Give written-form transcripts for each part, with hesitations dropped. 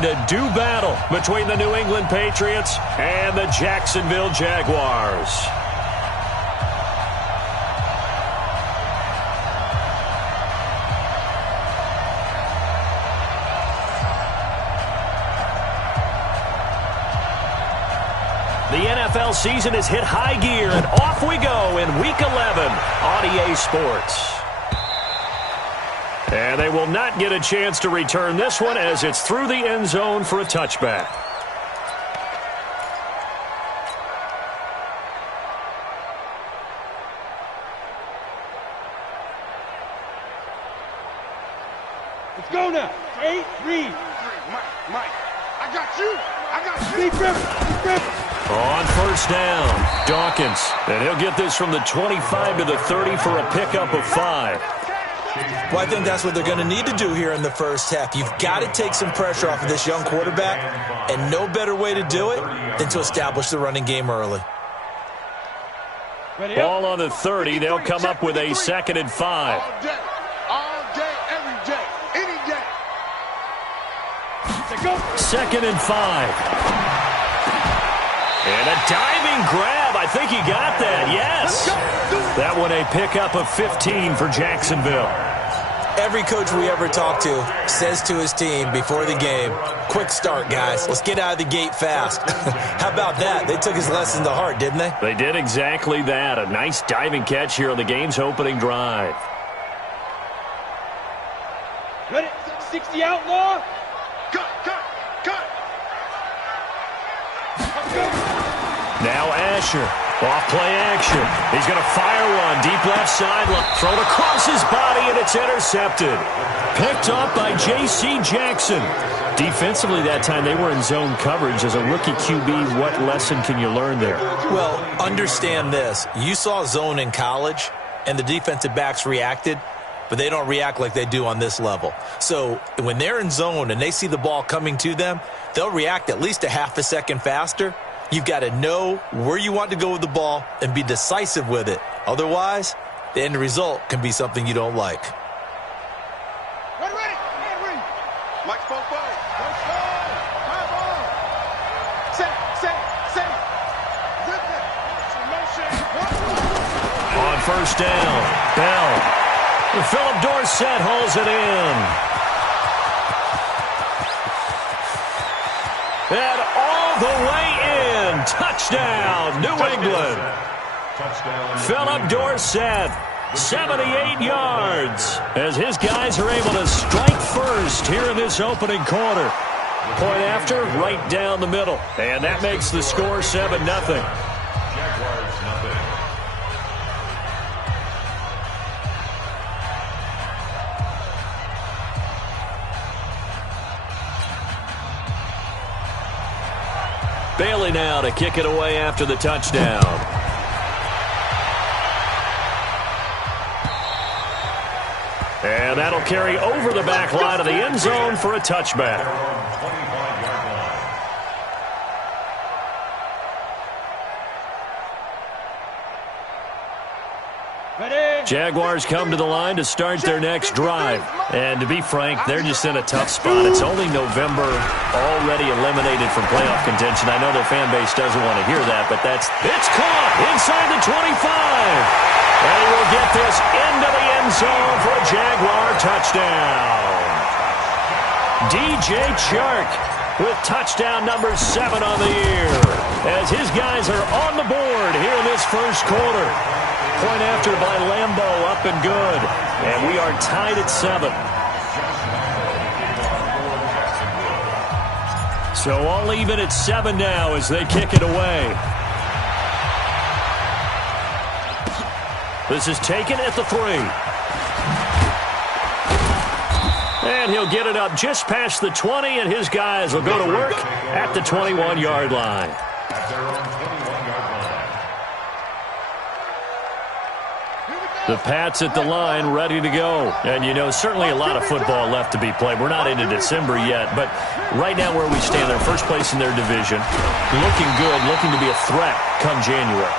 ready to do battle between the New England Patriots and the Jacksonville Jaguars. The NFL season has hit high gear, and off we go in Week 11 on EA Sports. And they will not get a chance to return this one as it's through the end zone for a touchback. Let's go now. 8, read. Mike, I got you. Deep river. On first down, Dawkins. And he'll get this from the 25 to the 30 for a pickup of 5. Well, I think that's what they're going to need to do here in the first half. You've got to take some pressure off of this young quarterback, and no better way to do it than to establish the running game early. Ball on the 30. They'll come up with a 2nd and 5. All day, every day, any day. 2nd and 5. And a diving grab. I think he got that. Yes. That one a pickup of 15 for Jacksonville. Every coach we ever talk to says to his team before the game, quick start, guys. Let's get out of the gate fast. How about that? They took his lesson to heart, didn't they? They did exactly that. A nice diving catch here on the game's opening drive. Ready? 60 outlaw. Cut. Now Asher, off play action. He's going to fire one, deep left side, thrown across his body, and it's intercepted. Picked up by J.C. Jackson. Defensively that time, they were in zone coverage. As a rookie QB, what lesson can you learn there? Well, understand this. You saw zone in college, and the defensive backs reacted, but they don't react like they do on this level. So when they're in zone and they see the ball coming to them, they'll react at least a half a second faster. You've got to know where you want to go with the ball and be decisive with it. Otherwise, the end result can be something you don't like. Ready. Mike, football. Let's go. High ball. Set. Rip it. Motion. On first down, Bell. Philip Dorsett holds it in. And all the way in. Touchdown, New England. Philip Dorsett, 78 yards, as his guys are able to strike first here in this opening quarter. Point after, right down the middle. And that makes the score 7-0. Bailey now to kick it away after the touchdown. And that'll carry over the back line of the end zone for a touchback. Jaguars come to the line to start their next drive. And to be frank, they're just in a tough spot. It's only November, already eliminated from playoff contention. I know their fan base doesn't want to hear that, but it's caught inside the 25. And he will get this into the end zone for a Jaguar touchdown. DJ Chark with touchdown number 7 on the year, as his guys are on the board here in this first quarter. Point after by Lambeau, up and good. And we are tied at 7. So all even at 7 now as they kick it away. This is taken at the 3. And he'll get it up just past the 20, and his guys will go to work at the 21-yard line. The Pats at the line, ready to go. And, you know, certainly a lot of football left to be played. We're not into December yet, but right now where we stand, they're first place in their division. Looking good, looking to be a threat come January.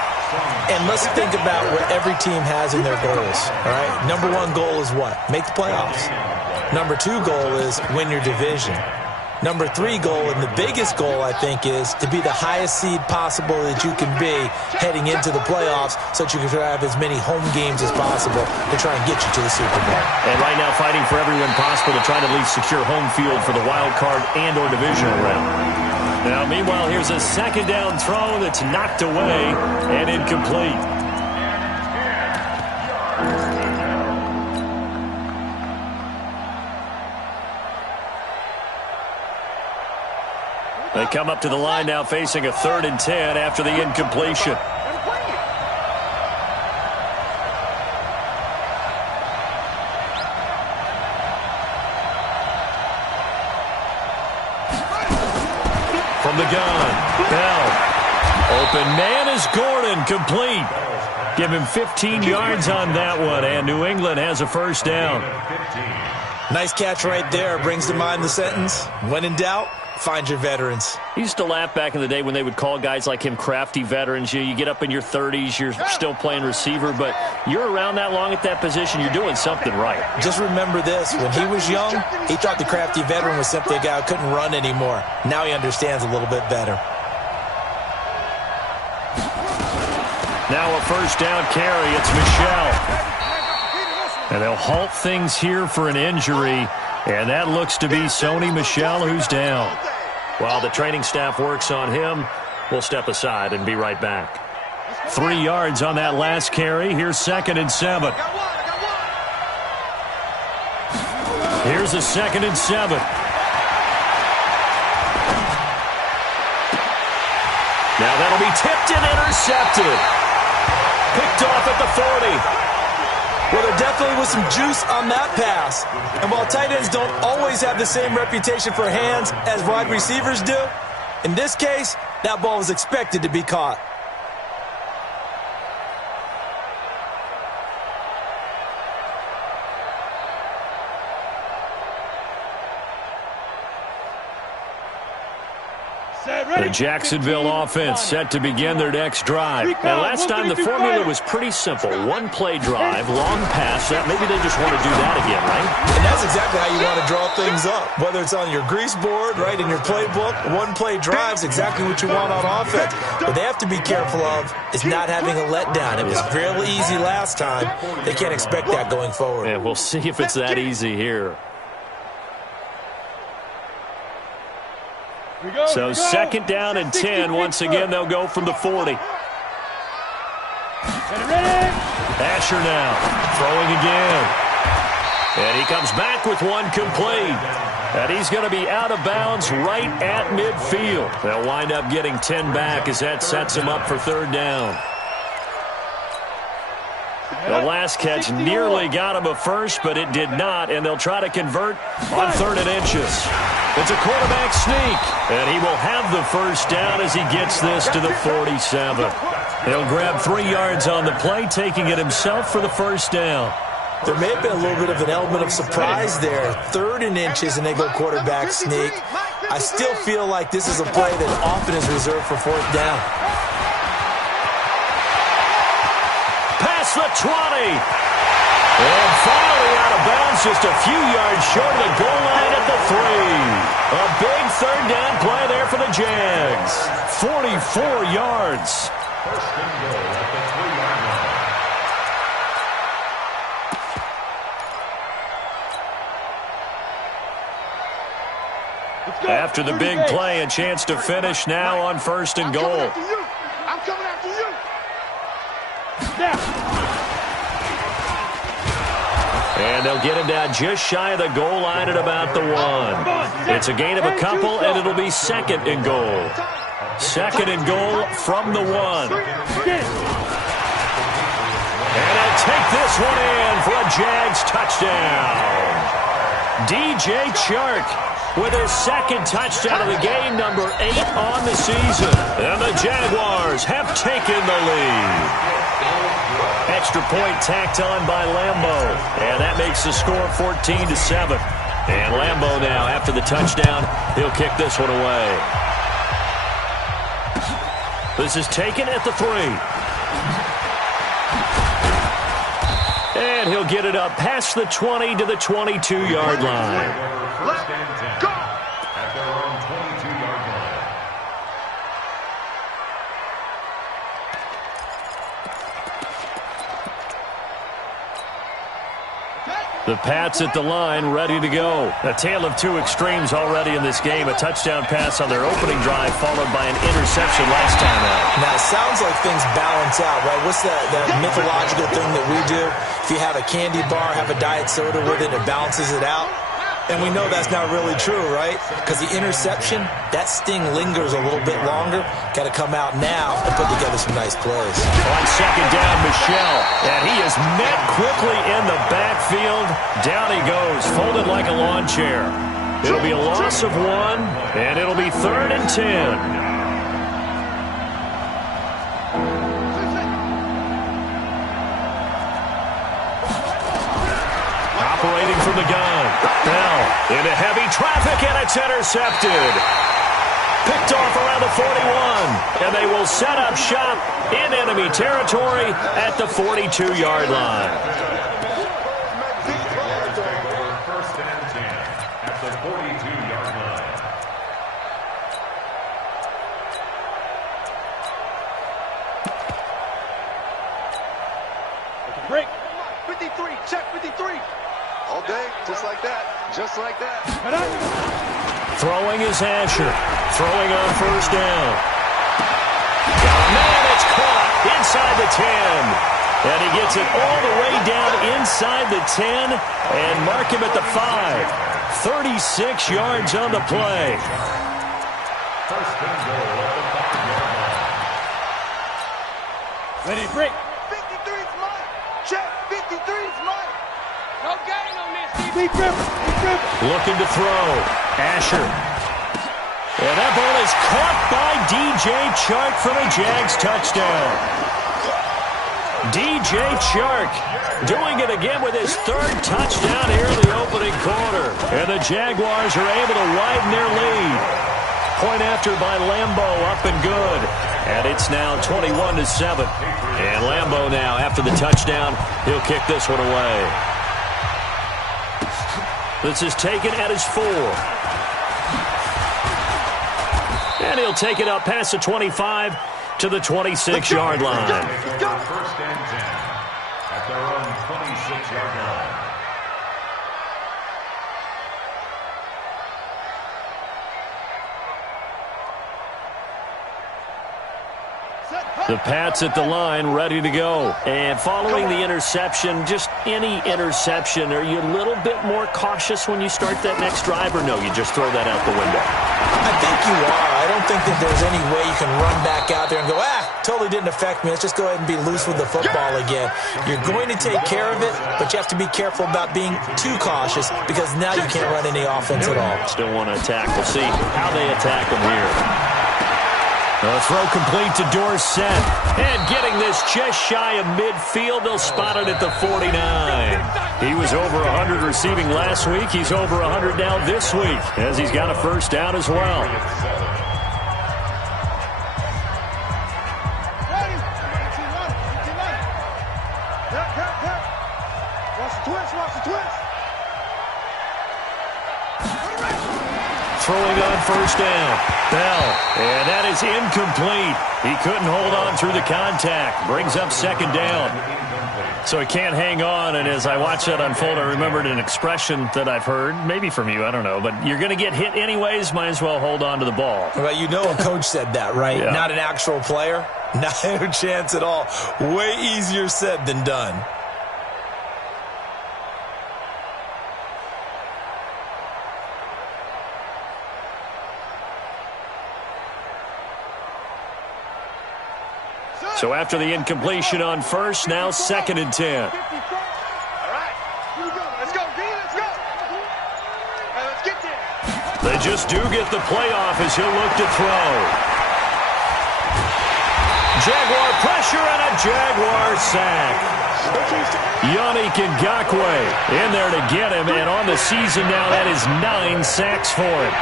And let's think about what every team has in their goals, all right? Number 1 goal is what? Make the playoffs. Number 2 goal is win your division. Number 3 goal, and the biggest goal, I think, is to be the highest seed possible that you can be heading into the playoffs so that you can have as many home games as possible to try and get you to the Super Bowl. And right now fighting for every win possible to try to at least secure home field for the wild card and or divisional round. Now, meanwhile, here's a second down throw that's knocked away and incomplete. They come up to the line now facing a 3rd and 10 after the incompletion. From the gun, Bell. Open man is Gordon, complete. Give him 15 yards on that one, and New England has a first down. Nice catch right there. Brings to mind the sentence, when in doubt, find your veterans. He used to laugh back in the day when they would call guys like him crafty veterans. You get up in your 30s, you're still playing receiver, but you're around that long at that position, you're doing something right. Just remember this. When he was young, he thought the crafty veteran was simply a guy who couldn't run anymore. Now he understands a little bit better. Now a first down carry. It's Michel. And they'll halt things here for an injury. And that looks to be Sony Michel who's down. While the training staff works on him, we'll step aside and be right back. 3 yards on that last carry. Here's 2nd and 7. Here's a 2nd and 7. Now that'll be tipped and intercepted. Picked off at the 40. Well, there definitely was some juice on that pass. And while tight ends don't always have the same reputation for hands as wide receivers do, in this case, that ball was expected to be caught. The Jacksonville offense set to begin their next drive. And last time the formula was pretty simple. One play drive, long pass. Maybe they just want to do that again, right? And that's exactly how you want to draw things up. Whether it's on your grease board, right, in your playbook, one play drive's exactly what you want on offense. What they have to be careful of is not having a letdown. It was real easy last time. They can't expect that going forward. And we'll see if it's that easy here. So 2nd down and 10. Once again, they'll go from the 40. Asher now throwing again. And he comes back with one complete. And he's going to be out of bounds right at midfield. They'll wind up getting 10 back as that sets him up for 3rd down. The last catch nearly got him a first, but it did not, and they'll try to convert on 3rd and inches. It's a quarterback sneak, and he will have the first down as he gets this to the 47. He'll grab 3 yards on the play, taking it himself for the first down. There may have been a little bit of an element of surprise there. 3rd and inches, and they go quarterback sneak. I still feel like this is a play that often is reserved for 4th down. Past the 20. And finally out of bounds, just a few yards short of the goal line at the 3. A big 3rd down play there for the Jags. 44 yards. First and goal at the 3-yard line. After the big play, a chance to finish now on 1st and goal. I'm coming after you. And they'll get him down just shy of the goal line at about the 1. It's a gain of a couple, and it'll be 2nd and goal. 2nd and goal from the 1. And they'll take this one in for a Jags touchdown. DJ Chark with his 2nd touchdown of the game, number 8 on the season. And the Jaguars have taken the lead. Extra point tacked on by Lambo. And that makes the score 14-7. And Lambo now, after the touchdown, he'll kick this one away. This is taken at the 3. And he'll get it up past the 20 to the 22-yard line. Let's go. The Pats at the line, ready to go. A tale of two extremes already in this game. A touchdown pass on their opening drive, followed by an interception last time out. Now, it sounds like things balance out, right? What's that mythological thing that we do? If you have a candy bar, have a diet soda with it, it balances it out. And we know that's not really true, right? Because the interception, that sting lingers a little bit longer. Got to come out now and put together some nice plays. On second down, Michel. And he is met quickly in the backfield. Down he goes, folded like a lawn chair. It'll be a loss of 1, and it'll be 3rd and 10. Operating from the gun. Bell into heavy traffic, and it's intercepted. Picked off around the 41, and they will set up shop in enemy territory at the 42-yard line. First and 10 at the 42-yard line. Break. 53, check 53. All day, just like that. Just like that. Throwing is Asher. Throwing on first down. Got a man, it's caught inside the 10. And he gets it all the way down inside the 10 and mark him at the 5. 36 yards on the play. First and goal at the 5-yard line. Ready, break. 53's mine. Check 53's mine. No gain on this. Deep river. Looking to throw. Asher. And that ball is caught by DJ Chark for the Jags touchdown. DJ Chark doing it again with his 3rd touchdown here in the opening quarter. And the Jaguars are able to widen their lead. Point after by Lambo, up and good. And it's now 21-7. And Lambo now, after the touchdown, he'll kick this one away. This is taken at his 4. And he'll take it up past the 25 to the 26-yard line. First and 10 at their own 26-yard line. The Pats at the line, ready to go. And following the interception, just any interception, are you a little bit more cautious when you start that next drive, or no, you just throw that out the window? I think you are. I don't think that there's any way you can run back out there and go, totally didn't affect me. Let's just go ahead and be loose with the football again. You're going to take care of it, but you have to be careful about being too cautious because now you can't run any offense at all. Still want to attack. We'll see how they attack them here. A throw complete to Dorsett. And getting this just shy of midfield, they'll spot it at the 49. He was over 100 receiving last week. He's over 100 now this week, as he's got a first down as well. Throwing on first down. Bell. And that is incomplete. He couldn't hold on through the contact. Brings up second down. So he can't hang on. And as I watched that unfold, I remembered an expression that I've heard, maybe from you, I don't know. But you're going to get hit anyways, might as well hold on to the ball. Well, you know a coach said that, right? Yeah. Not an actual player. Not a chance at all. Way easier said than done. So after the incompletion on first, now second and 10. All right. Here we go. Let's go, D. Let's go. All right, let's get there. They just do get the playoff as he'll look to throw. Jaguar pressure and a Jaguar sack. Yannick Ngakoue in there to get him, and on the season now, that is 9 sacks for him.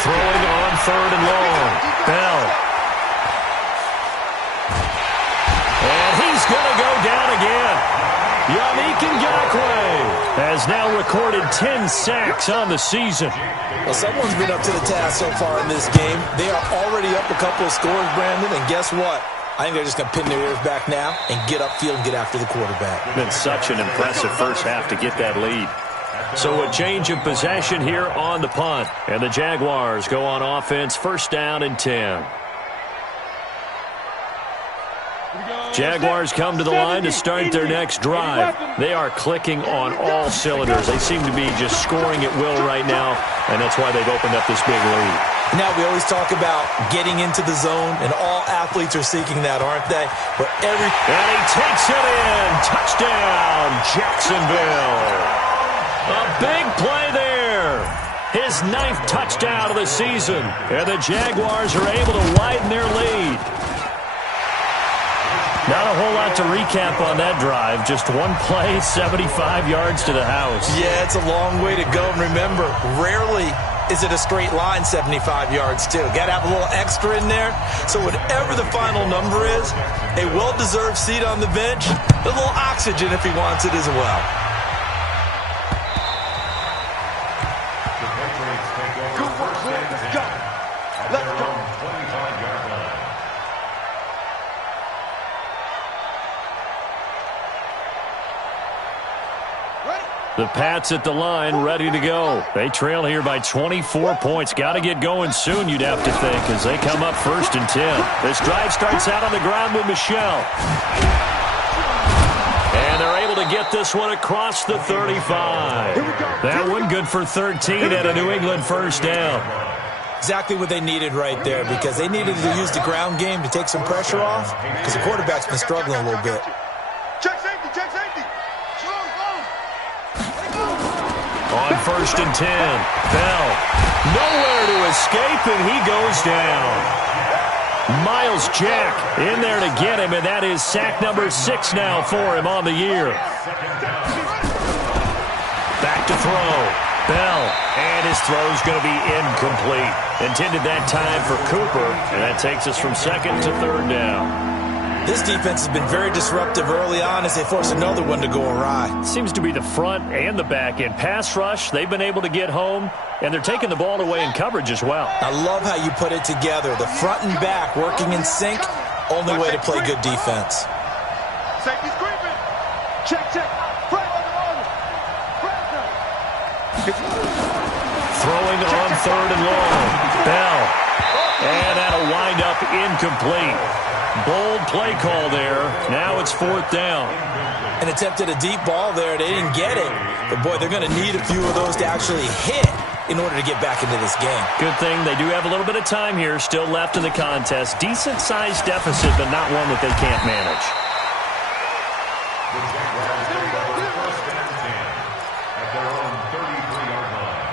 Throwing on third and long. Bell. And he's going to go down again. Yannick Ngakoue has now recorded 10 sacks on the season. Well, someone's been up to the task so far in this game. They are already up a couple of scores, Brandon, and guess what? I think they're just going to pin their ears back now and get upfield and get after the quarterback. It's been such an impressive first half to get that lead. So a change of possession here on the punt. And the Jaguars go on offense, first down and 10. Jaguars come to the line to start their next drive. They are clicking on all cylinders. They seem to be just scoring at will right now, and that's why they've opened up this big lead. Now, we always talk about getting into the zone, and all athletes are seeking that, aren't they? And he takes it in. Touchdown, Jacksonville. A big play there. His 9th touchdown of the season. And the Jaguars are able to widen their lead. Not a whole lot to recap on that drive. Just one play, 75 yards to the house. Yeah, it's a long way to go. And remember, rarely is it a straight line 75 yards, too. Got to have a little extra in there. So whatever the final number is, a well-deserved seat on the bench, a little oxygen if he wants it as well. Good work, let's go. Let's go. 25-yard line. The Pats at the line, ready to go. They trail here by 24 points. Got to get going soon, you'd have to think, as they come up first and 10. This drive starts out on the ground with Michelle. And they're able to get this one across the 35. That one good for 13 at a New England first down. Exactly what they needed right there, because they needed to use the ground game to take some pressure off, because the quarterback's been struggling a little bit. Check safety, check safety. On first and 10, Bell nowhere to escape, and he goes down. Miles Jack in there to get him, and that is sack number 6 now for him on the year. Back to throw. Bell, and his throw's going to be incomplete. Intended that time for Cooper, and that takes us from second to third down. This defense has been very disruptive early on as they force another one to go awry. Seems to be the front and the back end. Pass rush, they've been able to get home, and they're taking the ball away in coverage as well. I love how you put it together. The front and back working in sync, only way to play good defense. Safety's creeping. Check, check. Throwing on third and long. Bell. And that'll wind up incomplete. Bold play call there. Now it's fourth down. And attempted a deep ball there. They didn't get it. But, boy, they're going to need a few of those to actually hit in order to get back into this game. Good thing they do have a little bit of time here still left in the contest. Decent-sized deficit, but not one that they can't manage. The Jaguars take over first and 10 at their own 33-yard line.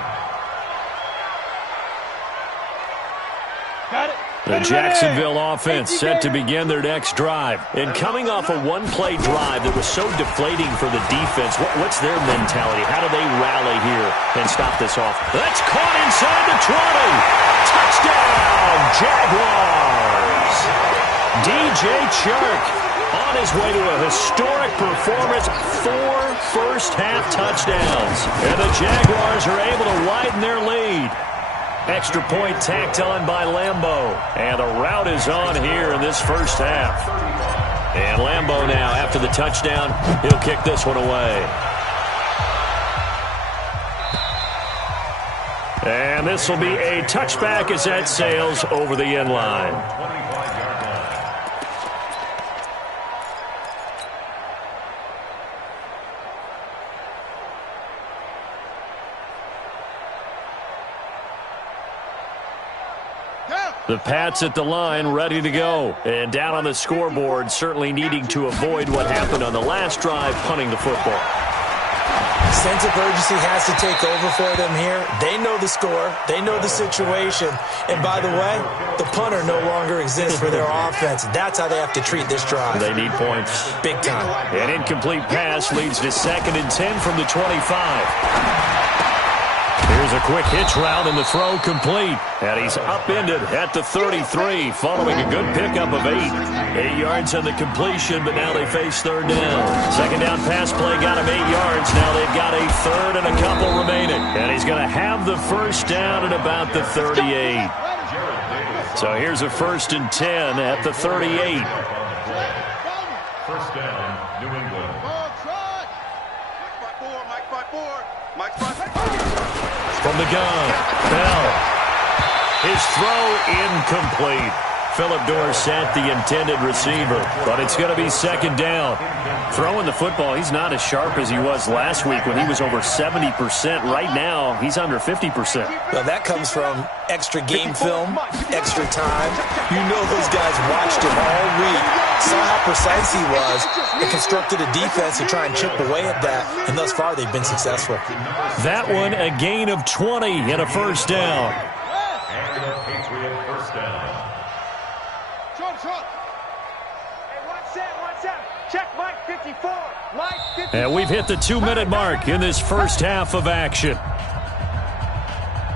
Got it. The Jacksonville offense set to begin their next drive. And coming off a one-play drive that was so deflating for the defense, what's their mentality? How do they rally here and stop this off? That's caught inside the 20. Touchdown, Jaguars. DJ Chark on his way to a historic performance, 4 first-half touchdowns. And the Jaguars are able to widen their lead. Extra point tacked on by Lambeau. And the route is on here in this first half. And Lambeau now, after the touchdown, he'll kick this one away. And this will be a touchback as that sails over the end line. 25-yard line. The Pats at the line, ready to go. And down on the scoreboard, certainly needing to avoid what happened on the last drive, punting the football. Sense of urgency has to take over for them here. They know the score. They know the situation. And by the way, the punter no longer exists for their offense. That's how they have to treat this drive. They need points. Big time. An incomplete pass leads to second and 10 from the 25. Here's a quick hitch route and the throw complete. And he's upended at the 33 following a good pickup of 8. 8 yards on the completion, but now they face third down. Second down pass play got him 8 yards. Now they've got a third and a couple remaining. And he's going to have the first down at about the 38. So here's a 1st and 10 at the 38. First down, New England. From the gun, Bell. His throw incomplete. Phillip Dorsett, the intended receiver, but it's going to be second down. Throwing the football, he's not as sharp as he was last week when he was over 70%. Right now, he's under 50%. Well, that comes from extra game film, extra time. You know those guys watched him all week, saw how precise he was, and constructed a defense to try and chip away at that, and thus far they've been successful. That one, a gain of 20 and a first down. And a Patriot first down. Check Mike 54. Mike 54. And we've hit the 2-minute mark in this first half of action.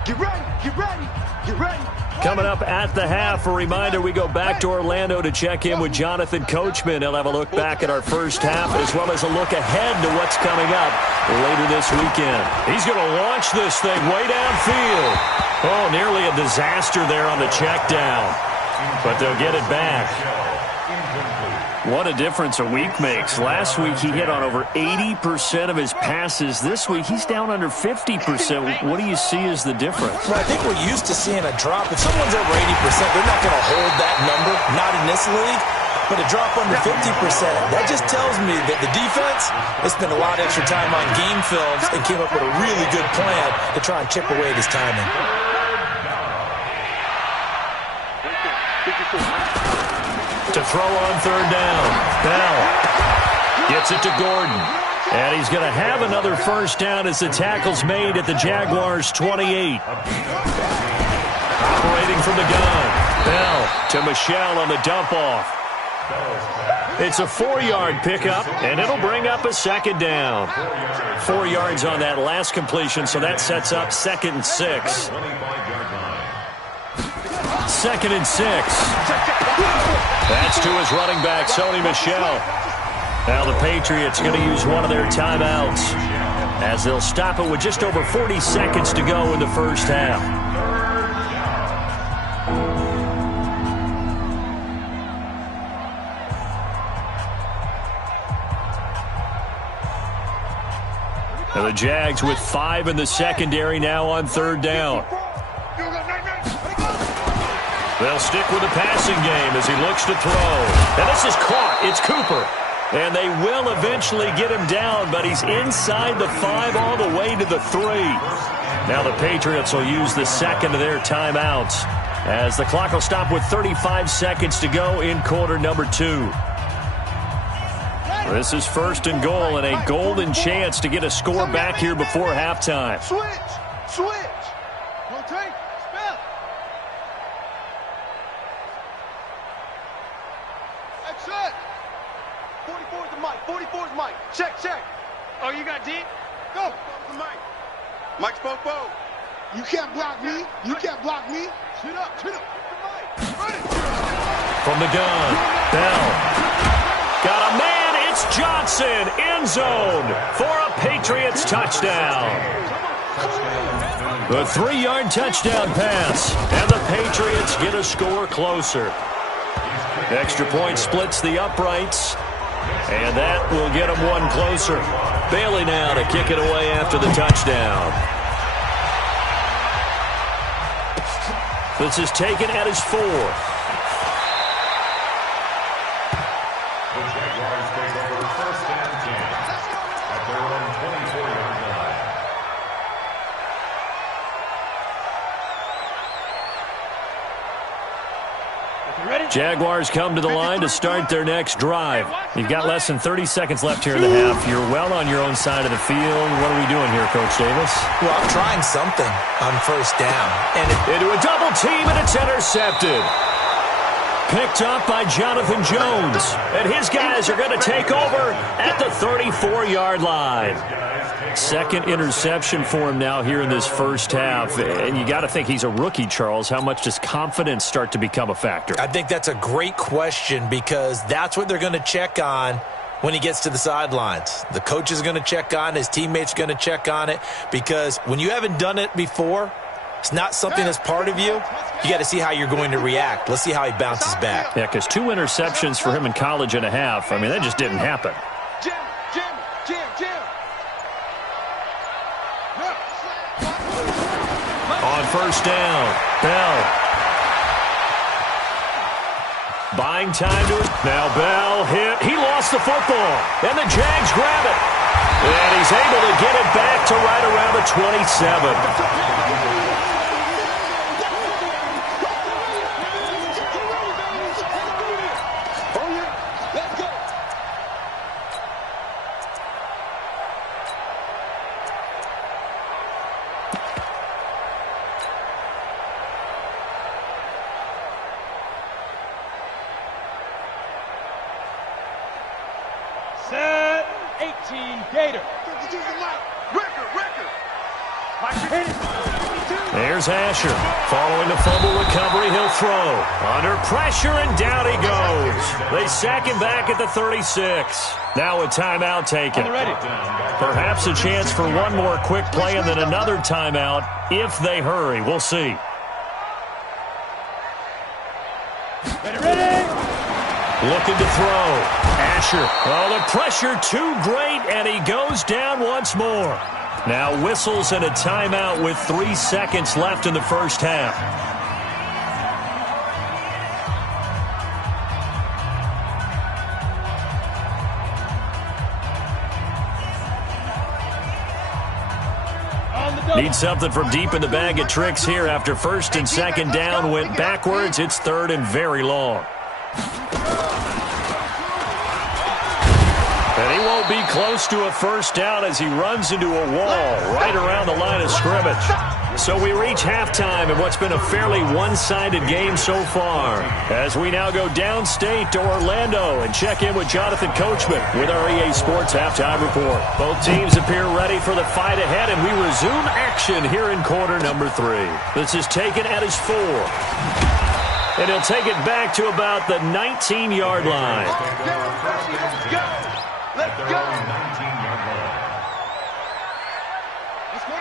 Get ready, get ready, get ready. Coming up at the half, a reminder, we go back to Orlando to check in with Jonathan Coachman. He'll have a look back at our first half as well as a look ahead to what's coming up later this weekend. He's going to launch this thing way downfield. Oh, nearly a disaster there on the check down, but they'll get it back. What a difference a week makes. Last week he hit on over 80% of his passes. This week he's down under 50%. What do you see as the difference? Well, I think we're used to seeing a drop. If someone's over 80%, they're not going to hold that number, not in this league. But a drop under 50%, that just tells me that the defense has spent a lot of extra time on game films and came up with a really good plan to try and chip away at his timing. To throw on third down. Bell gets it to Gordon. And he's going to have another first down as the tackle's made at the Jaguars' 28. Operating from the gun. Bell to Michel on the dump-off. It's a 4-yard pickup, and it'll bring up a second down. 4 yards on that last completion, so that sets up 2nd and 6. 2nd and 6. That's to his running back, Sony Michel. Now the Patriots going to use one of their timeouts as they'll stop it with just over 40 seconds to go in the first half. Now the Jags with 5 in the secondary now on third down. They'll stick with the passing game as he looks to throw. And this is caught. It's Cooper. And they will eventually get him down, but he's inside the 5 all the way to the 3. Now the Patriots will use the second of their timeouts as the clock will stop with 35 seconds to go in quarter number 2. This is 1st and goal and a golden chance to get a score back here before halftime. Switch. Rotate. Spell. Exit. 44 is the mic. 44 is Mike. Check. Oh, you got deep? Go. The mic. Mike's Popo. You can't block me. Chin up. The mic. Ready. From the gun, Bell. Got a man. It's Johnson, end zone for a Patriots touchdown. The 3-yard touchdown pass, and the Patriots get a score closer. Extra point splits the uprights, and that will get them one closer. Bailey now to kick it away after the touchdown. This is taken at his 4. Jaguars come to the line to start their next drive. You've got less than 30 seconds left here in the half. You're well on your own side of the field. What are we doing here, Coach Davis? Well, I'm trying something on first down. And into a double team, and it's intercepted. picked up by Jonathan Jones. And his guys are going to take over at the 34-yard line. Second interception for him now here in this first half. And you got to think he's a rookie, Charles. How much does confidence start to become a factor? I think that's a great question because that's what they're going to check on when he gets to the sidelines. The coach is going to check on it. His teammates are going to check on it because when you haven't done it before, it's not something that's part of you. You got to see how you're going to react. Let's see how he bounces back. Yeah, because 2 interceptions for him in college and a half. I mean, that just didn't happen. On first down, Bell. Buying time to it. Now Bell hit. He lost the football. And the Jags grab it. And he's able to get it back to right around the 27. Set 18 Gator. There's Asher. Following the fumble recovery, he'll throw. Under pressure, and down he goes. They sack him back at the 36. Now a timeout taken. Perhaps a chance for one more quick play and then another timeout if they hurry. We'll see. Looking to throw. Asher. Oh, the pressure too great, and he goes down once more. Now whistles and a timeout with 3 seconds left in the first half. Need something from deep in the bag of tricks here after first and second down went backwards. It's third and very long. And he won't be close to a first down as he runs into a wall right around the line of scrimmage. So we reach halftime in what's been a fairly one-sided game so far. As we now go downstate to Orlando and check in with Jonathan Coachman with our EA Sports Halftime Report. Both teams appear ready for the fight ahead, and we resume action here in quarter number 3. This is taken at his 4. And he'll take it back to about the 19-yard line. Let's go.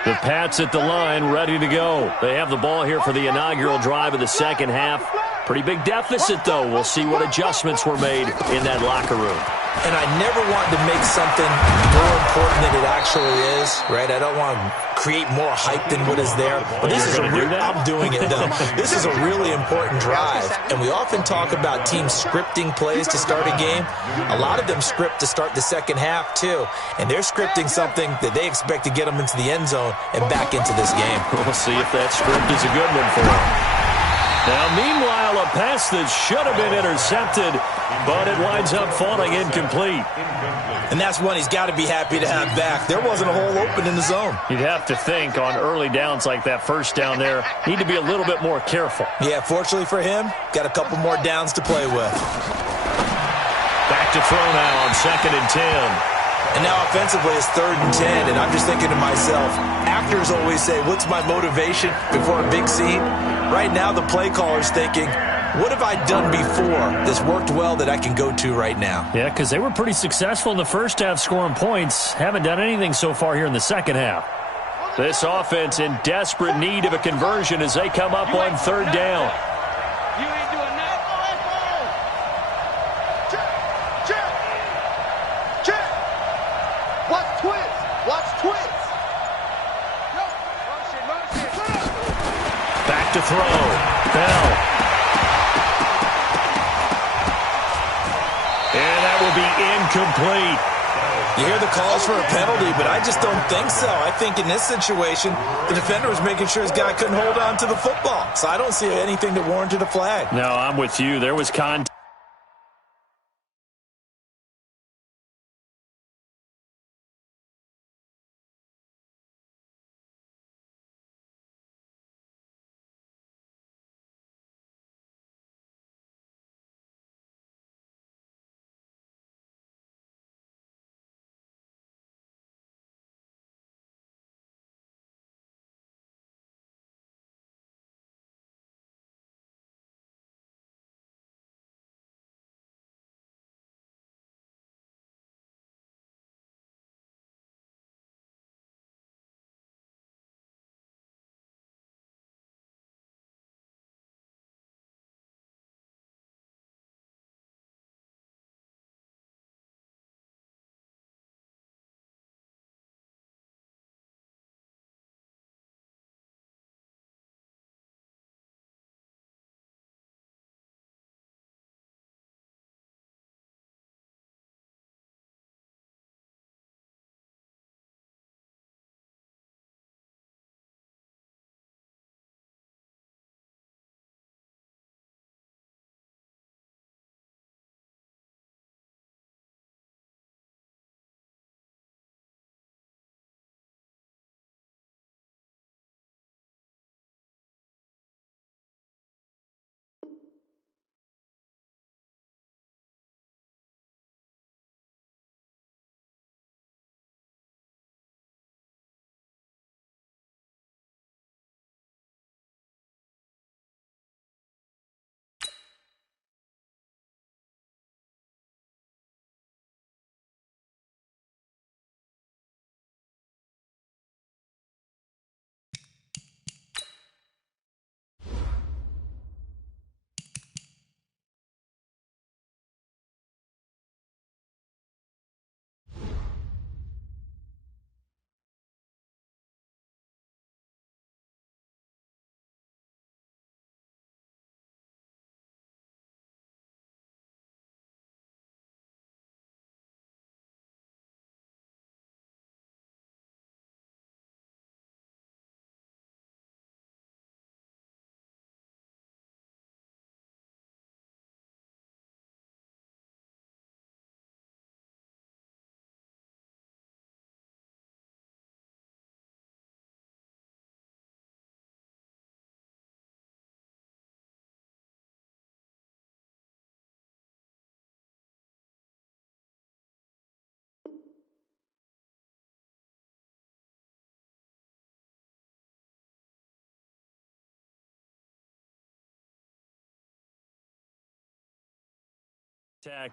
The Pats at the line, ready to go. They have the ball here for the inaugural drive of the second half. Pretty big deficit, though. We'll see what adjustments were made in that locker room. And I never want to make something more important than it actually is, right? I don't want to create more hype than what is there. But this is I'm doing it, though. This is a really important drive. And we often talk about teams scripting plays to start a game. A lot of them script to start the second half, too. And they're scripting something that they expect to get them into the end zone and back into this game. We'll see if that script is a good one for them. Now, meanwhile, a pass that should have been intercepted, but it winds up falling incomplete. And that's one he's got to be happy to have back. There wasn't a hole open in the zone. You'd have to think on early downs like that first down there, need to be a little bit more careful. Yeah, fortunately for him, got a couple more downs to play with. Back to throw now on 2nd and 10. And now offensively it's 3rd and 10, and I'm just thinking to myself, actors always say, what's my motivation before a big scene? Right now the play caller's thinking, what have I done before that's worked well that I can go to right now? Yeah, because they were pretty successful in the first half scoring points. Haven't done anything so far here in the second half. This offense in desperate need of a conversion as they come up on 3rd down. You ain't doing that. Check. Watch twins. Watch twins. Back to throw. Bell. And that will be incomplete. You hear the calls for a penalty, but I just don't think so. I think in this situation, the defender was making sure his guy couldn't hold on to the football. So I don't see anything that warranted a flag. No, I'm with you. There was contact.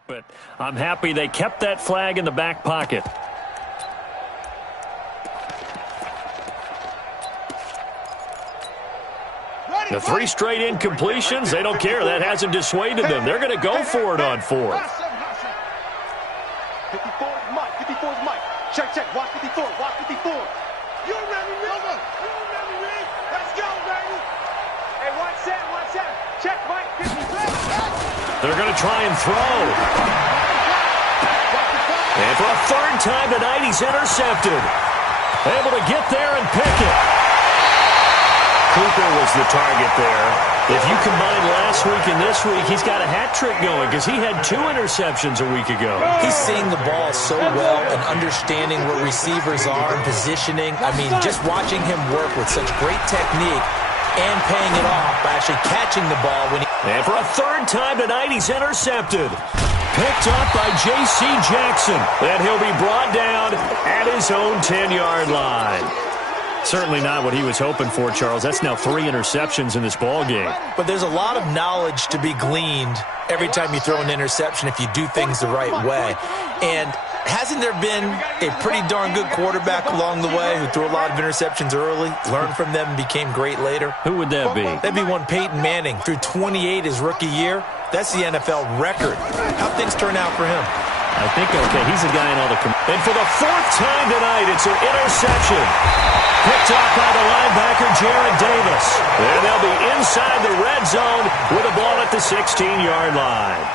But I'm happy they kept that flag in the back pocket. The 3 straight incompletions, they don't care. That hasn't dissuaded them. They're going to go for it on 4th. 54 is Mike. 54 is Mike. Check, check. Watch 54. Watch 54. You ready, River? You ready, Rick? Let's go, baby. Hey, watch that. Watch that. Check, Mike. 56. They're going to try and throw. And for a 3rd time tonight, he's intercepted. Able to get there and pick it. Cooper was the target there. If you combine last week and this week, he's got a hat trick going because he had 2 interceptions a week ago. He's seeing the ball so well and understanding where receivers are and positioning. I mean, just watching him work with such great technique and paying it off by actually catching the ball when he... And for a 3rd time tonight, he's intercepted. Picked up by J.C. Jackson. And he'll be brought down at his own 10-yard line. Certainly not what he was hoping for, Charles. That's now 3 interceptions in this ball game. But there's a lot of knowledge to be gleaned every time you throw an interception if you do things the right way. And hasn't there been a pretty darn good quarterback along the way who threw a lot of interceptions early, learned from them, and became great later? Who would that be? That'd be one Peyton Manning. Threw 28 his rookie year. That's the NFL record. How'd things turn out for him? I think, okay, he's a guy in all the... And for the 4th time tonight, it's an interception. Picked off by the linebacker, Jared Davis. And they'll be inside the red zone with a ball at the 16-yard line.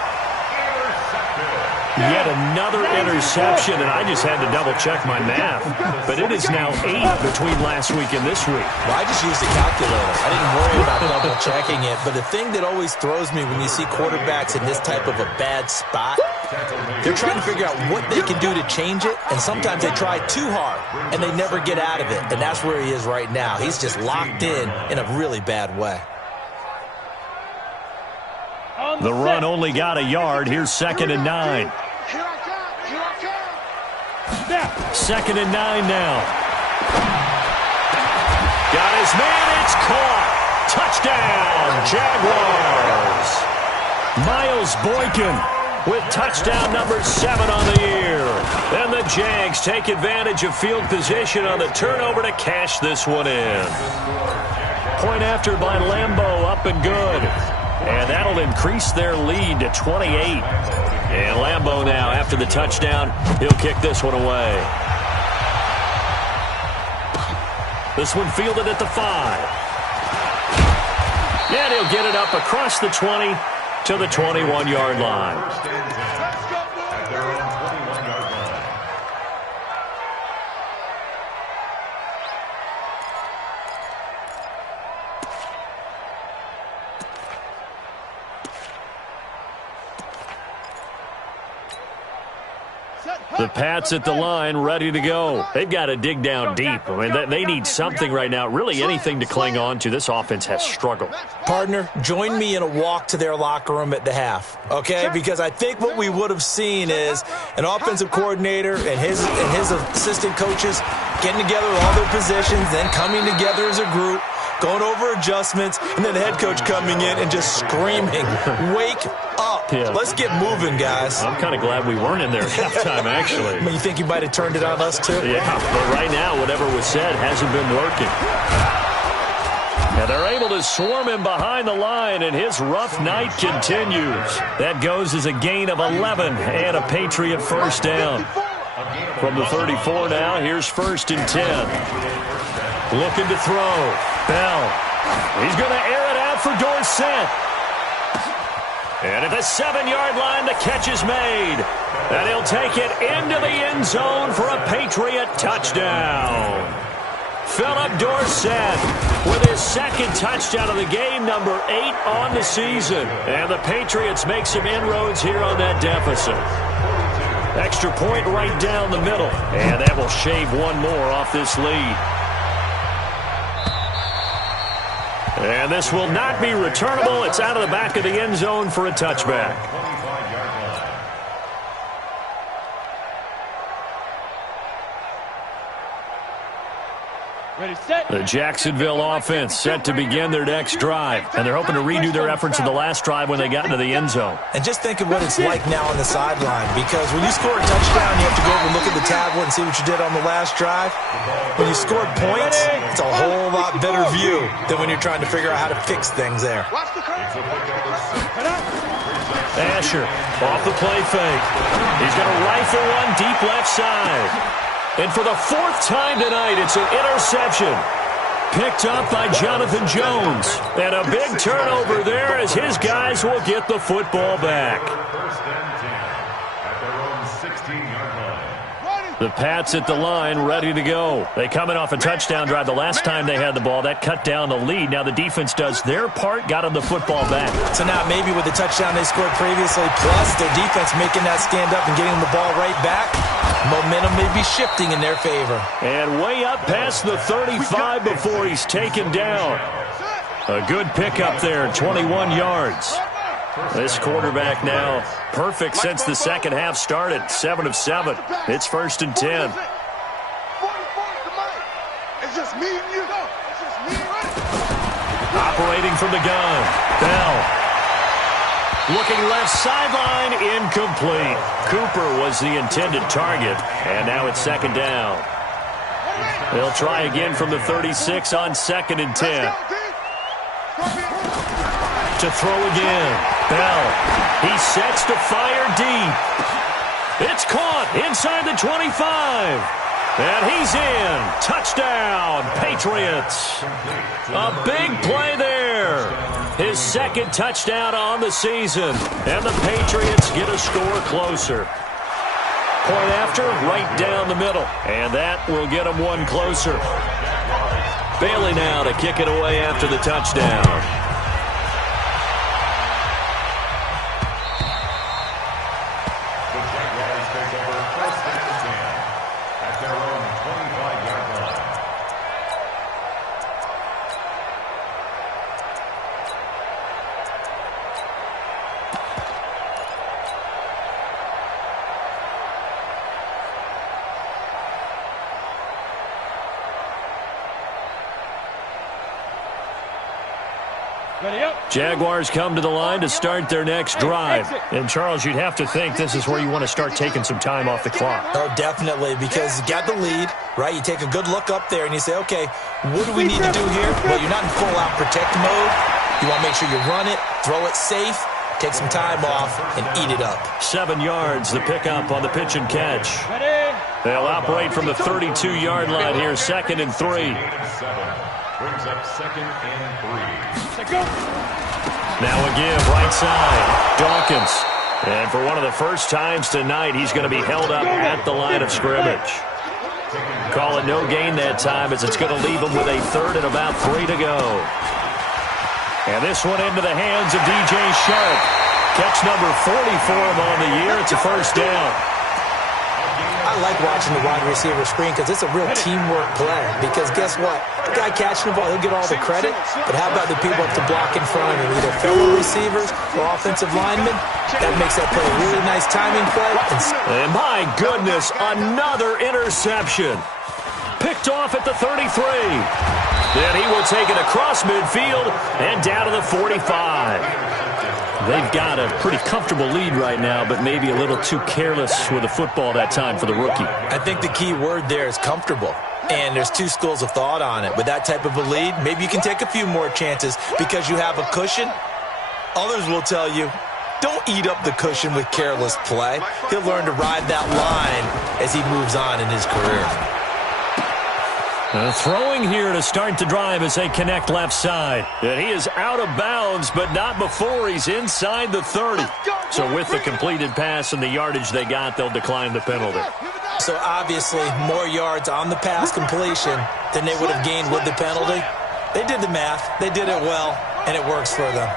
Yet another interception, and I just had to double-check my math. But it is now 8 between last week and this week. Well, I just used a calculator. I didn't worry about double-checking it. But the thing that always throws me when you see quarterbacks in this type of a bad spot, they're trying to figure out what they can do to change it, and sometimes they try too hard, and they never get out of it. And that's where he is right now. He's just locked in a really bad way. The run only got a yard. Here's 2nd and 9. Here I come. Here I come. 2nd and 9 now. Got his man. It's caught. Touchdown, Jaguars. Miles Boykin with touchdown number 7 on the year. And the Jags take advantage of field position on the turnover to cash this one in. Point after by Lambeau, up and good. And that'll increase their lead to 28. And Lambeau now, after the touchdown, he'll kick this one away. This one fielded at the 5. And he'll get it up across the 20 to the 21-yard line. The Pats at the line, ready to go. They've got to dig down deep. I mean, they need something right now, really anything to cling on to. This offense has struggled. Partner, join me in a walk to their locker room at the half, okay? Because I think what we would have seen is an offensive coordinator and his assistant coaches getting together with all their positions, then coming together as a group, going over adjustments, and then the head coach coming in and just screaming, wake up. Yeah. Let's get moving, guys. I'm kind of glad we weren't in there at halftime, actually. You think you might have turned it on us, too? Yeah, but right now, whatever was said hasn't been working. And they're able to swarm him behind the line, and his rough night continues. That goes as a gain of 11 and a Patriot first down. From the 34 now, here's 1st and 10. Looking to throw. Bell. He's going to air it out for Dorsett. And at the 7-yard line, the catch is made. And he'll take it into the end zone for a Patriot touchdown. Philip Dorsett with his 2nd touchdown of the game, number 8 on the season. And the Patriots make some inroads here on that deficit. Extra point right down the middle. And that will shave one more off this lead. And this will not be returnable. It's out of the back of the end zone for a touchback. The Jacksonville offense set to begin their next drive, and they're hoping to redo their efforts in the last drive when they got into the end zone. And just think of what it's like now on the sideline, because when you score a touchdown, you have to go over and look at the tablet and see what you did on the last drive. When you score points, it's a whole lot better view than when you're trying to figure out how to fix things there. Asher off the play fake. He's going to rifle one deep left side. And for the fourth time tonight, it's an interception. Picked up by Jonathan Jones. And a big turnover there as his guys will get the football back. First and 10 at their own 16-yard line. The Pats at the line, ready to go. They coming off a touchdown drive the last time they had the ball. That cut down the lead. Now the defense does their part, got them the football back. So now maybe with the touchdown they scored previously, plus their defense making that stand up and getting them the ball right back, momentum may be shifting in their favor. And way up past the 35 before he's taken down. A good pickup there, 21 yards. This quarterback now perfect since the second half started, 7 of 7. It's 1st and 10. It's just me and you. It's just me and you. Operating from the gun, Bell. Looking left sideline, incomplete. Cooper was the intended target, and now it's 2nd down. They'll try again from the 36 on 2nd and 10. To throw again. Bell. He sets to fire deep. It's caught inside the 25. And he's in. Touchdown, Patriots. A big play there. His 2nd touchdown on the season. And the Patriots get a score closer. Point after, right down the middle. And that will get them one closer. Bailey now to kick it away after the touchdown. Jaguars come to the line to start their next drive. And, Charles, you'd have to think this is where you want to start taking some time off the clock. Oh, definitely, because you got the lead, right? You take a good look up there and you say, okay, what do we need to do here? Well, you're not in full-out protect mode. You want to make sure you run it, throw it safe, take some time off, and eat it up. 7 yards, the pickup on the pitch and catch. They'll operate from the 32-yard line here, 2nd and 3. Brings up 2nd and 3. Now a give, right side, Dawkins. And for one of the first times tonight, he's going to be held up at the line of scrimmage. Call it no gain that time as it's going to leave him with a 3rd and about 3 to go. And this one into the hands of DJ Sharp. Catch number 40 for him on the year. It's a 1st down. I like watching the wide receiver screen because it's a real teamwork play. Because guess what? The guy catching the ball, he'll get all the credit. But how about the people up to block in front of him? Either fellow receivers or offensive linemen. That makes that play a really nice timing play. And my goodness, another interception. Picked off at the 33. Then he will take it across midfield and down to the 45. They've got a pretty comfortable lead right now, but maybe a little too careless with the football that time for the rookie. I think the key word there is comfortable. And there's 2 schools of thought on it. With that type of a lead, maybe you can take a few more chances because you have a cushion. Others will tell you, don't eat up the cushion with careless play. He'll learn to ride that line as he moves on in his career. Throwing here to start the drive as they connect left side. And he is out of bounds, but not before he's inside the 30. So with the completed pass and the yardage they got, they'll decline the penalty. So obviously more yards on the pass completion than they would have gained with the penalty. They did the math. They did it well, and it works for them.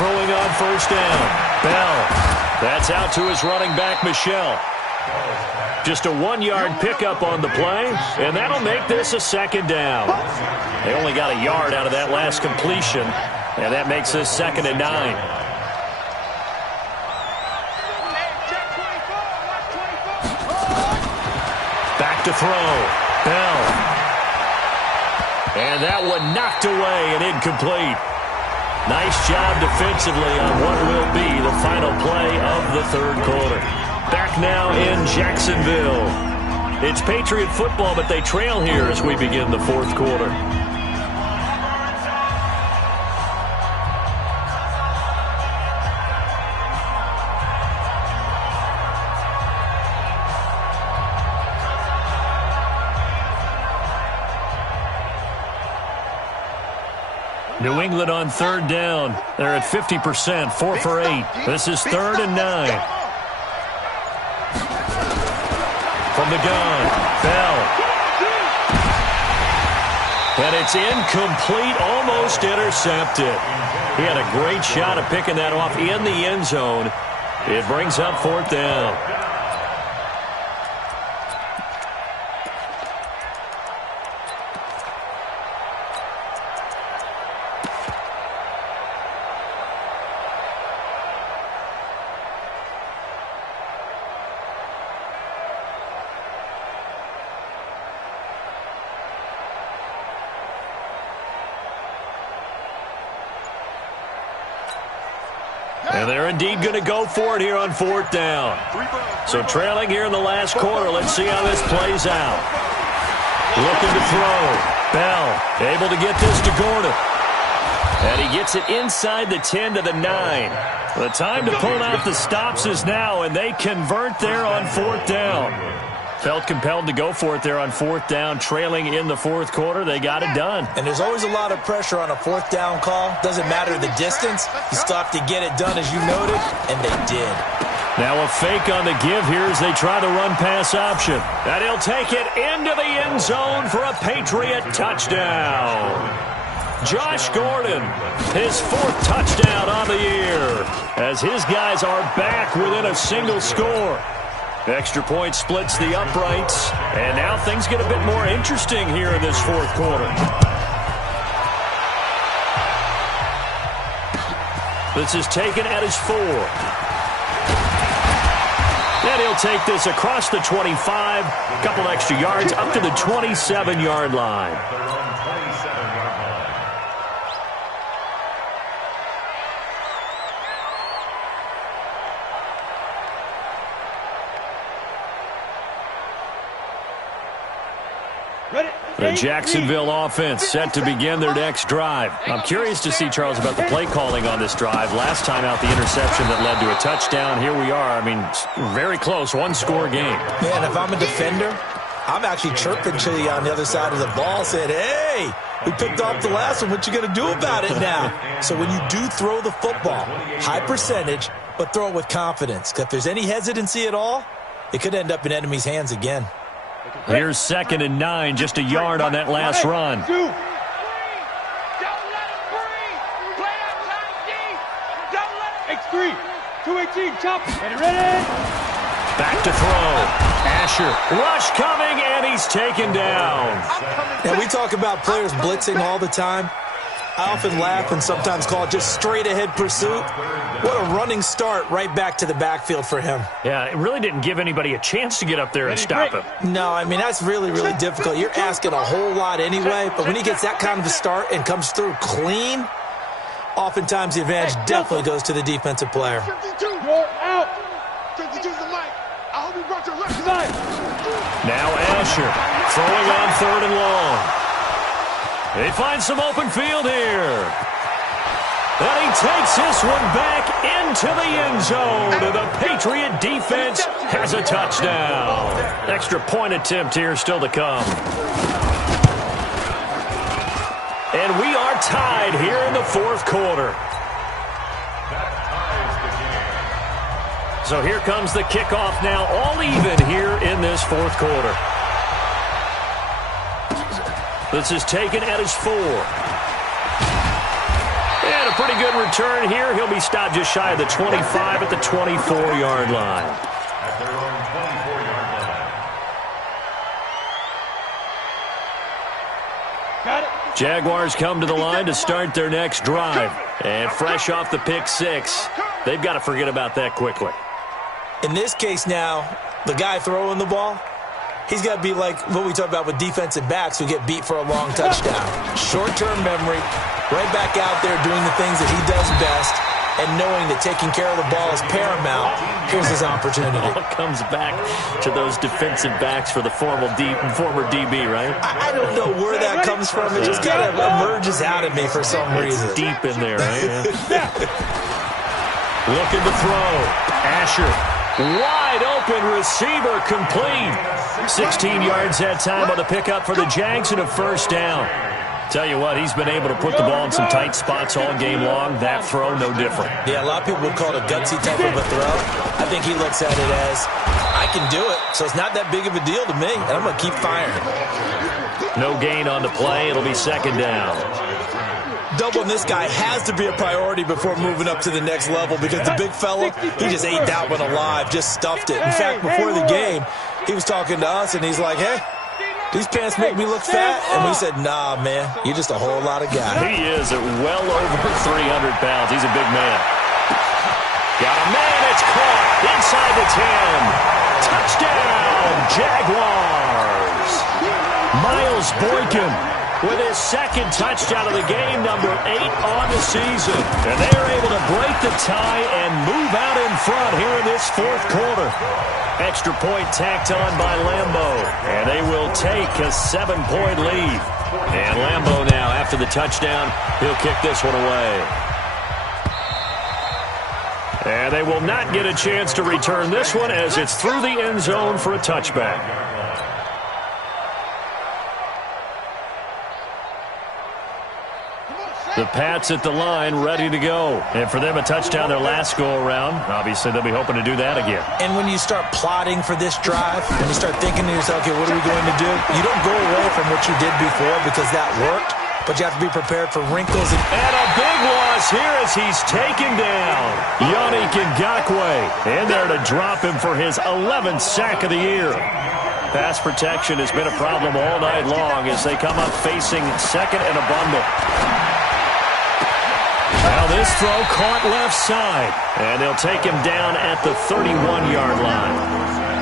Throwing on 1st down. Bell. That's out to his running back, Michelle. Just a 1-yard pickup on the play, and that'll make this a 2nd down. They only got a yard out of that last completion, and that makes this 2nd and 9. Back to throw. Bell. And that one knocked away and incomplete. Nice job defensively on what will be the final play of the third quarter. Back now in Jacksonville. It's Patriot football, but they trail here as we begin the fourth quarter. New England on third down. They're at 50%, 4 for 8. This is 3rd and 9. From the gun, Bell. And it's incomplete, almost intercepted. He had a great shot at picking that off in the end zone. It brings up 4th down. And they're indeed going to go for it here on 4th down. So trailing here in the last quarter. Let's see how this plays out. Looking to throw. Bell able to get this to Gordon. And he gets it inside the 10 to the 9. The time to pull out the stops is now, and they convert there on 4th down. Felt compelled to go for it there on 4th down, trailing in the fourth quarter. They got it done. And there's always a lot of pressure on a 4th down call. Doesn't matter the distance. You still have to get it done, as you noted, and they did. Now a fake on the give here as they try the run-pass option. And he'll take it into the end zone for a Patriot touchdown. Josh Gordon, his 4th touchdown on the year, as his guys are back within a single score. Extra point splits the uprights, and now things get a bit more interesting here in this fourth quarter. This is taken at his 4. And he'll take this across the 25, a couple extra yards up to the 27-yard line. The Jacksonville offense set to begin their next drive. I'm curious to see, Charles, about the play calling on this drive. Last time out, the interception that led to a touchdown. Here we are. I mean, very close, one-score game. Man, if I'm a defender, I'm actually chirping to you on the other side of the ball, saying, hey, we picked off the last one. What you going to do about it now? So when you do throw the football, high percentage, but throw it with confidence. Because if there's any hesitancy at all, it could end up in enemy's hands again. Here's 2nd and 9, just a yard on that last run. Don't let him breathe. Play outside D. Don't let him. X3, 218, chop. Ready. Back to throw. Asher, rush coming, and he's taken down. Now, we talk about players blitzing all the time. I often laugh and sometimes call it just straight-ahead pursuit. What a running start right back to the backfield for him. Yeah, it really didn't give anybody a chance to get up there and stop him. No, I mean, that's really, really difficult. You're asking a whole lot anyway, but when he gets that kind of a start and comes through clean, oftentimes the advantage definitely goes to the defensive player. 52, you're out. 52's the mic. I hope you brought your left side. Now Asher throwing on 3rd and long. They find some open field here. And he takes this one back into the end zone. And the Patriot defense has a touchdown. Extra point attempt here still to come. And we are tied here in the fourth quarter. So here comes the kickoff now, all even here in this fourth quarter. This is taken at his 4. And a pretty good return here. He'll be stopped just shy of the 25 at the 24-yard line. At their own 24-yard line. Got it. Jaguars come to the line to start their next drive. And fresh off the pick 6, they've got to forget about that quickly. In this case now, the guy throwing the ball, he's got to be like what we talk about with defensive backs who get beat for a long touchdown. Short-term memory, right back out there doing the things that he does best, and knowing that taking care of the ball is paramount. Here's his opportunity. It all comes back to those defensive backs for the former DB, right? I don't know where that comes from. It just kind of emerges out of me for some reason. It's deep in there, right? Yeah. Looking to throw. Asher. Wide open receiver complete. 16 yards that time on the pickup for the Jags and a first down. Tell you what, he's been able to put the ball in some tight spots all game long. That throw, no different. Yeah, a lot of people would call it a gutsy type of a throw. I think he looks at it as, I can do it, so it's not that big of a deal to me, and I'm going to keep firing. No gain on the play. It'll be second down. Doubling this guy has to be a priority before moving up to the next level because the big fella, he just ate that one alive, just stuffed it. In fact, before the game, he was talking to us, and he's like, hey, these pants make me look fat? And we said, nah, man, you're just a whole lot of guy. He is at well over 300 pounds. He's a big man. Got a man. It's caught inside the 10. Touchdown, Jaguars. Miles Boykin with his second touchdown of the game, number 8 on the season. And they are able to break the tie and move out in front here in this fourth quarter. Extra point tacked on by Lambeau. And they will take a 7-point lead. And Lambeau now, after the touchdown, he'll kick this one away. And they will not get a chance to return this one as it's through the end zone for a touchback. The Pats at the line, ready to go. And for them, a touchdown their last go-around. Obviously, they'll be hoping to do that again. And when you start plotting for this drive, when you start thinking to yourself, okay, what are we going to do? You don't go away from what you did before because that worked, but you have to be prepared for wrinkles. And a big loss here as he's taken down. Yannick Ngakoue in there to drop him for his 11th sack of the year. Pass protection has been a problem all night long as they come up facing second and a bundle. Now this throw caught left side, and they'll take him down at the 31-yard line.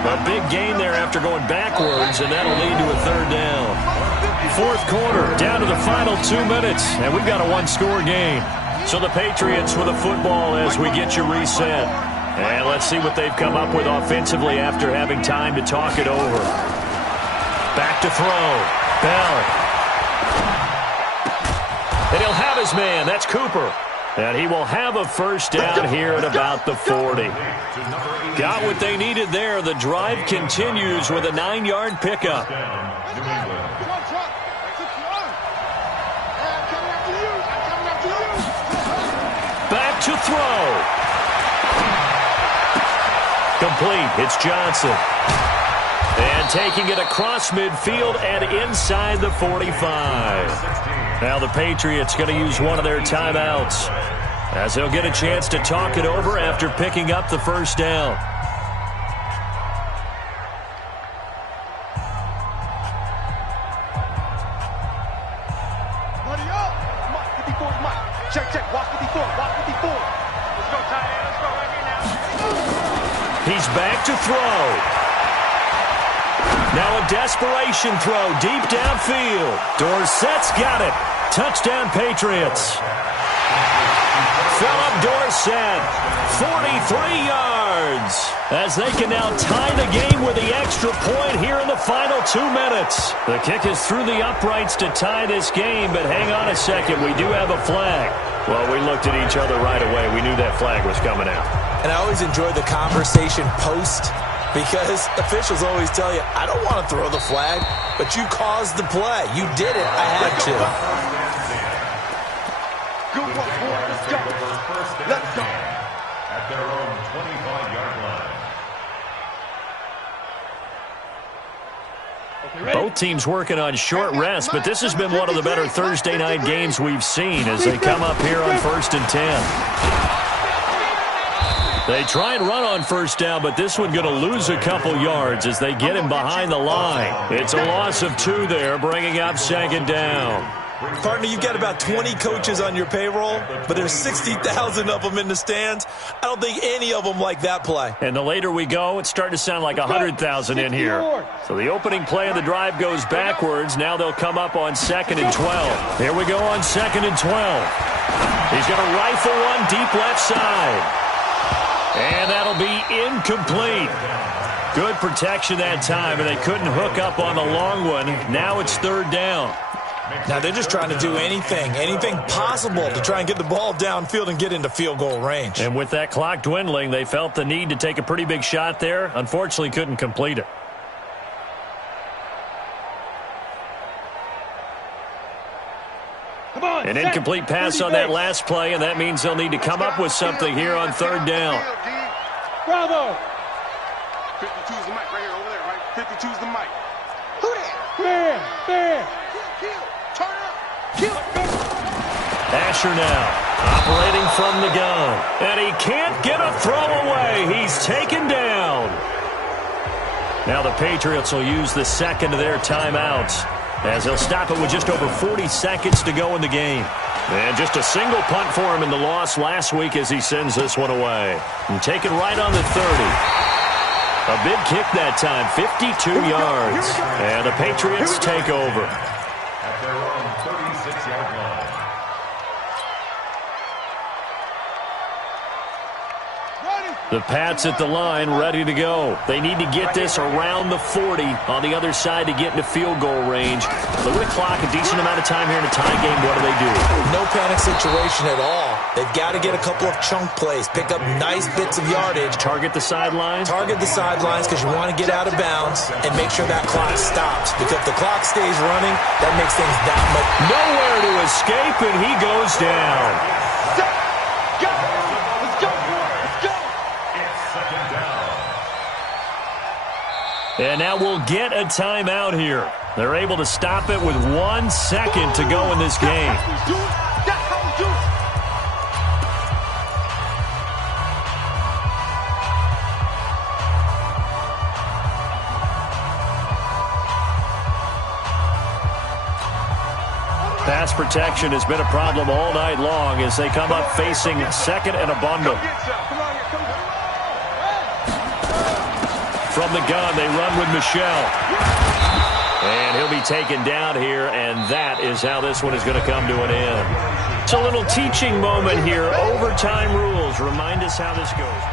A big gain there after going backwards, and that'll lead to a third down. Fourth quarter, down to the final 2 minutes, and we've got a one-score game. So the Patriots with a football as we get you reset. And let's see what they've come up with offensively after having time to talk it over. Back to throw. Bell. And he'll have his man. That's Cooper. And he will have a first down here at about the 40. Got what they needed there. The drive continues with a 9-yard pickup. Back to throw. Complete. It's Johnson. And taking it across midfield and inside the 45. Now the Patriots going to use one of their timeouts as they'll get a chance to talk it over after picking up the first down. Buddy up. Mike, 54's Mike. Check. Walk 54. Let's go, tight end. Let's go right here now. He's back to throw. Now a desperation throw deep downfield. Dorsett's got it. Touchdown, Patriots. Philip Dorsett, 43 yards. As they can now tie the game with the extra point here in the final 2 minutes. The kick is through the uprights to tie this game, but hang on a second. We do have a flag. Well, we looked at each other right away. We knew that flag was coming out. And I always enjoy the conversation post because officials always tell you, I don't want to throw the flag, but you caused the play. You did it. I had to. Good work, boy. Let's go. Let's go. At their own 25-yard line. Both teams working on short rest, but this has been one of the better Thursday night games we've seen as they come up here on 1st and 10. They try and run on first down, but this one going to lose a couple yards as they get him behind the line. It's a loss of 2 there, bringing up second down. Partner, you've got about 20 coaches on your payroll, but there's 60,000 of them in the stands. I don't think any of them like that play. And the later we go, it's starting to sound like 100,000 in here. So the opening play of the drive goes backwards. Now they'll come up on 2nd and 12. Here we go on 2nd and 12. He's going to rifle one deep left side. And that'll be incomplete. Good protection that time, and they couldn't hook up on the long one. Now it's 3rd down. Now they're just trying to do anything possible to try and get the ball downfield and get into field goal range. And with that clock dwindling, they felt the need to take a pretty big shot there. Unfortunately, couldn't complete it. Come on, An incomplete pass on that last play, and that means they'll need to come up with something here on 3rd down. Bravo. 52's the mic right here, over there, right? 52's the mic. Who that? Fair. Kill. Turn up. Kill. Asher now, operating from the gun. And he can't get a throw away. He's taken down. Now the Patriots will use the second of their timeouts, as they'll stop it with just over 40 seconds to go in the game. And just a single punt for him in the loss last week as he sends this one away. And taken right on the 30. A big kick that time, 52 yards. And the Patriots take over. At their own 36-yard line. The Pats at the line, ready to go. They need to get this around the 40 on the other side to get into field goal range. Look at the clock, a decent amount of time here in a tie game. What do? No panic situation at all. They've got to get a couple of chunk plays, pick up nice bits of yardage. Target the sidelines? Target the sidelines because you want to get out of bounds and make sure that clock stops. Because if the clock stays running, that makes things that much. Nowhere to escape, and he goes down. And now we'll get a timeout here. They're able to stop it with 1 second to go in this game. Pass protection has been a problem all night long as they come up facing 2nd and a bundle. From the gun, they run with Michelle. And he'll be taken down here, and that is how this one is going to come to an end. It's a little teaching moment here. Overtime rules. Remind us how this goes.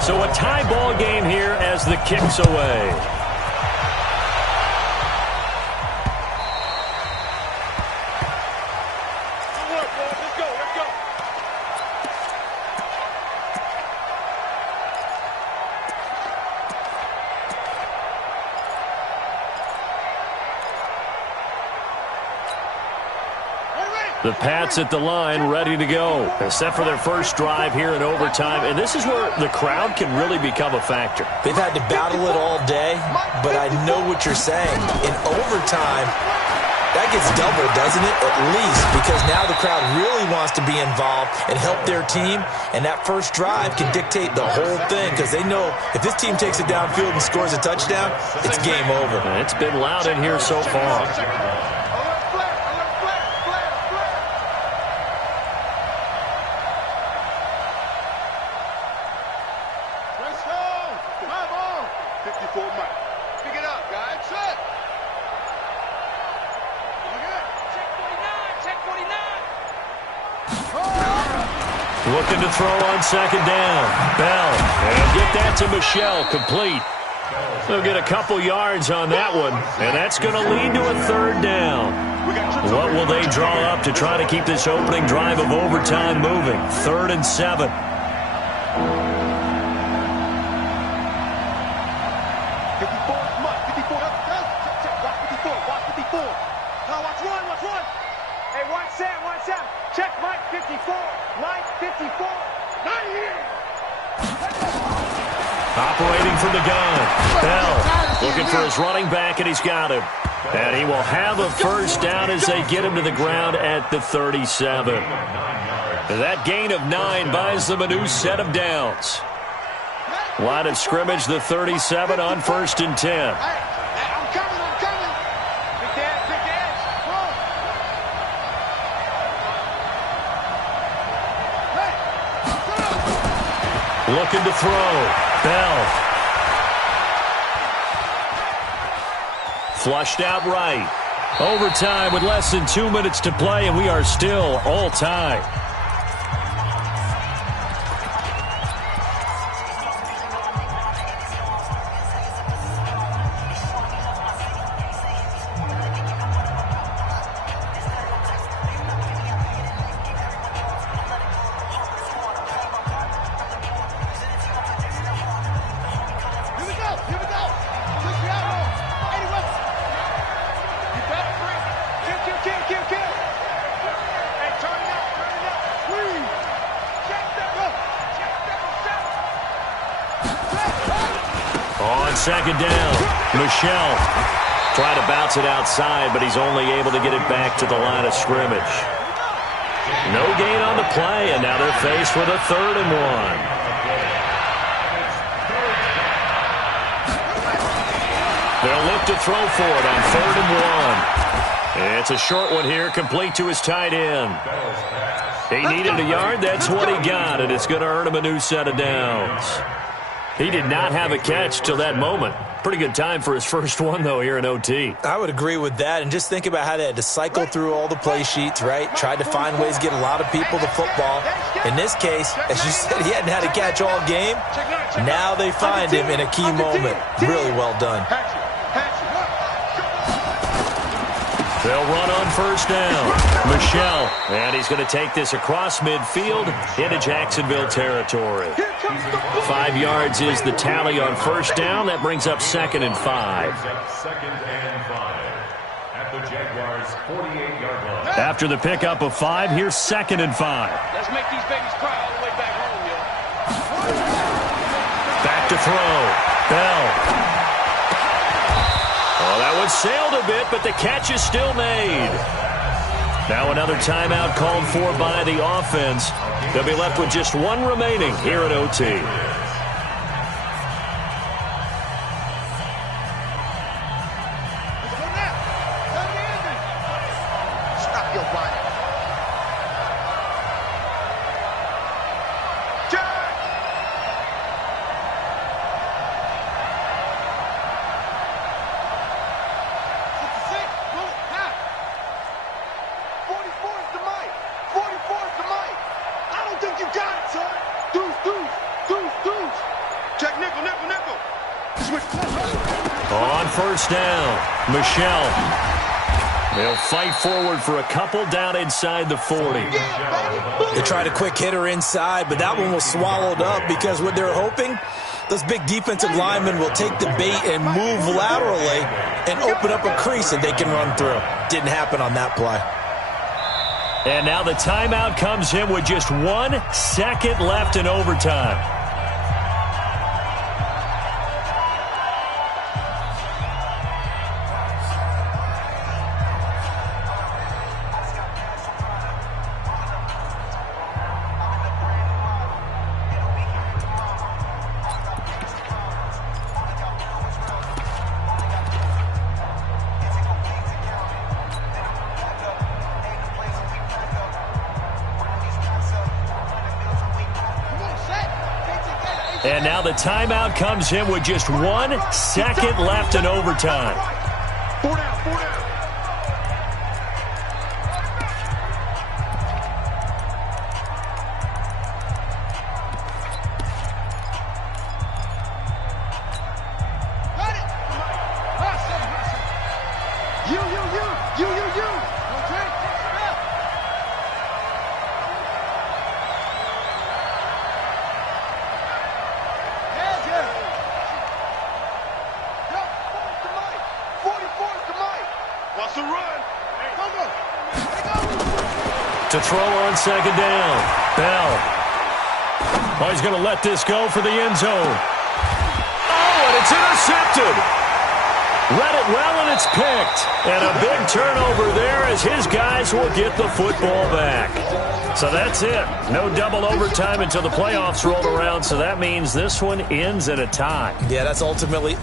So a tie ball game here as the kick's away. The Pats at the line, ready to go. They're set for their first drive here in overtime, and this is where the crowd can really become a factor. They've had to battle it all day, but I know what you're saying. In overtime, that gets doubled, doesn't it? At least, because now the crowd really wants to be involved and help their team, and that first drive can dictate the whole thing because they know if this team takes it downfield and scores a touchdown, it's game over. And it's been loud in here so far. Looking to throw on 2nd down. Bell. And get that to Michelle. Complete. They'll get a couple yards on that one. And that's going to lead to a 3rd down. What will they draw up to try to keep this opening drive of overtime moving? 3rd and 7. Check Mike 54. Mike 54. Not here. Operating from the gun. Bell. Looking for his running back, and he's got him. And he will have a first down as they get him to the ground at the 37. That gain of 9 buys them a new set of downs. Line of scrimmage, the 37 on 1st and 10. I'm coming. Big dance. Looking to throw. Bell. Flushed out right. Overtime with less than 2 minutes to play, and we are still all tied. Second down. Michelle trying to bounce it outside, but he's only able to get it back to the line of scrimmage. No gain on the play, and now they're faced with a 3rd and 1. They'll look to throw for it on 3rd and 1. It's a short one here, complete to his tight end. He needed a yard. That's what he got, and it's going to earn him a new set of downs. He did not have a catch till that moment. Pretty good time for his first one, though, here in OT. I would agree with that, and just think about how they had to cycle through all the play sheets, right? Tried to find ways to get a lot of people the football. In this case, as you said, he hadn't had a catch all game. Now they find him in a key moment. Really well done. They'll run on 1st down. Michelle, and he's going to take this across midfield into Jacksonville territory. 5 yards is the tally on 1st down. That brings up 2nd and 5. At the Jaguars' 48-yard line. After the pickup of 5, here's 2nd and 5. Let's make these babies cry all the way back home, yo. Back to throw. Bell. Oh, that one sailed a bit, but the catch is still made. Now another timeout called for by the offense. They'll be left with just 1 remaining here at OT. Stop your body. On 1st down, Michelle. They'll fight forward for a couple down inside the 40. They tried a quick hitter inside, but that one was swallowed up because what they're hoping, those big defensive linemen will take the bait and move laterally and open up a crease that they can run through. Didn't happen on that play. And now the timeout comes in with just 1 second left in overtime. And now the timeout comes in with just 1 second left in overtime. 4 down, 4 down. To throw on 2nd down. Bell. Oh, he's going to let this go for the end zone. Oh, and it's intercepted. Read it well, and it's picked. And a big turnover there as his guys will get the football back. So that's it. No double overtime until the playoffs roll around, so that means this one ends at a tie. Yeah, that's ultimately